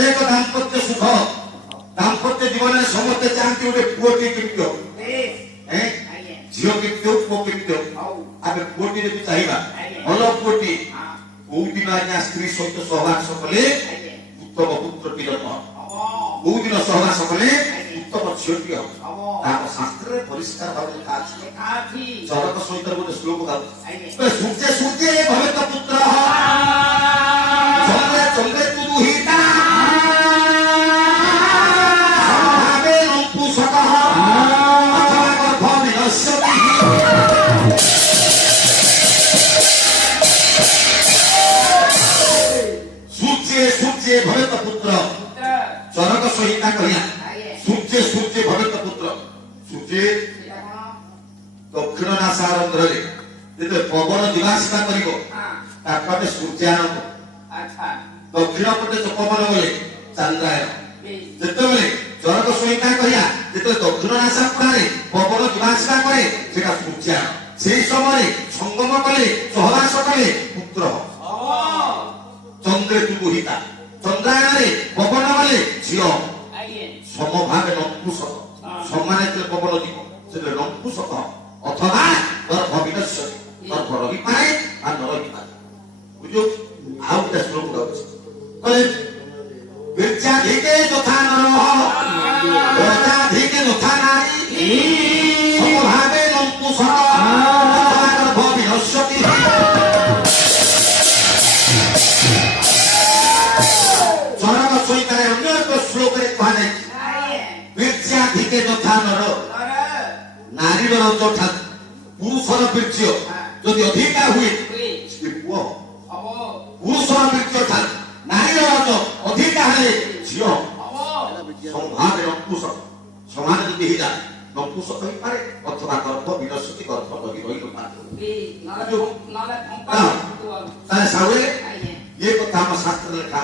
ଅନେକ ଦାମ୍ପତ୍ୟ ସୁଖ ଦାମ୍ପତ୍ୟ ଜୀବନରେ ସମସ୍ତେ ଚାହାନ୍ତି ଗୋଟେ ପୁଅଟିଏ କେମିତି ହଉ ଝିଅ କେମିତି ହଉ ପୁଅ କେମିତି ହଉ ଆମେ ପୁଅଟିଏ ଯଦି ଚାହିଁବା ଭଲ ପୁଅଟି କୋଉ ଦିନ ଆଜ୍ଞା ସ୍ତ୍ରୀ ସହିତ ସହବାସ କଲେ ଉତ୍ତମ ପୁତ୍ରଟି ଜନ୍ମ କୋଉ ଦିନ ସହବାସ କଲେ ଉତ୍ତମ ଝିଅଟି ହବ ତାଙ୍କ ଶାସ୍ତ୍ରରେ ପରିଷ୍କାର ଭାବରେ ଲେଖା ଅଛି ଚରକ ସହିତ ଗୋଟେ ଶ୍ଲୋକ ଗାଉଛି ସୂର୍ଯ୍ୟ ସୂର୍ଯ୍ୟ ଭବେତ ପୁତ୍ର ଚନ୍ଦ୍ରେ ଚନ୍ଦ୍ରେ ତୁ ଦୁହିତା ସମଭାବେ ନପୁଂସକଃ ଅଥବା ଗର୍ଭ ବିନଶ୍ୟତି ସୂର୍ଯ୍ୟ ସୂର୍ଯ୍ୟ ଭବେତ ପୁତ୍ର ଚରକ ସହିତ କହିଲା ସୂର୍ଯ୍ୟ ସୂର୍ଯ୍ୟ ଭବେତ ପୁତ୍ର ସୂର୍ଯ୍ୟ ଦକ୍ଷିଣ ନାସାରନ୍ଧ୍ରରେ ଯେତେବେଳେ ପବନ ଯିବା ଆସିବା କରିବ ତା ପଟେ ସୂର୍ଯ୍ୟାୟନ ଦକ୍ଷିଣ ପଟେ ପବନ ଗଲେ ଚନ୍ଦ୍ରାୟନ ଯେତେବେଳେ ଚରକ ସହିତ କହିଲା ଯେତେବେଳେ ଦକ୍ଷିଣ ନାସା ପୁରାରେ ପବନ ଯିବା ଆସିବା କରେ ସେଟା ସୂର୍ଯ୍ୟାୟନ সেই সময়ে সঙ্গম কলে সহবাস কলে পুত্র চন্দ্রে তু দুহিতা চন্দ্রায়নে পবন গলে ঝিও সমভাবে নপুংসক সমানে যে পবন দিব সেটা নপুংসক অথবা গর্ভ বিনশ্যতি গর্ভ রহিপারে আর ন রহিপারে বুঝো ଆଉ ଗୋଟେ ଶ୍ଲୋକ ଗାଉଛି କହିଲେ ବିର୍ଜାଧିକେ ଯଥା ନର ରଜାଧିକେ ଯଥା ନାରୀ ସମଭାବେ ନପୁଂସକ ଅଥବା ଗର୍ଭ ବିନଶ୍ୟତି ଚରକ ସହିତାରେ ଅନ୍ୟ ଏକ ଶ୍ଲୋକରେ କୁହାଯାଇଛି ବୀର୍ଯ୍ୟାଧିକେ ଯଥା ନର ନାରୀର ରଜ ଠାରୁ ପୁରୁଷର ବୀର୍ଯ୍ୟ ଯଦି ଅଧିକା ହୁଏ ସେ ପୁଅ ପୁରୁଷର ବୀର୍ଯ୍ୟ ଠାରୁ ନାରୀର ରଜ ଅଧିକା ହେଲେ ଝିଅ ସମ୍ଭାବେ ନପୁଂସକ ସମାନ ଯଦି ହେଇଯାଏ ନପୁଂସକ ହେଇପାରେ ଅଥବା ଗର୍ଭ ବିନଶ୍ୟତି ଗର୍ଭ ରହିନପାରେ ତାହେଲେ ସାହୁରେ ଇଏ କଥା ଆମ ଶାସ୍ତ୍ରରେ ଲେଖା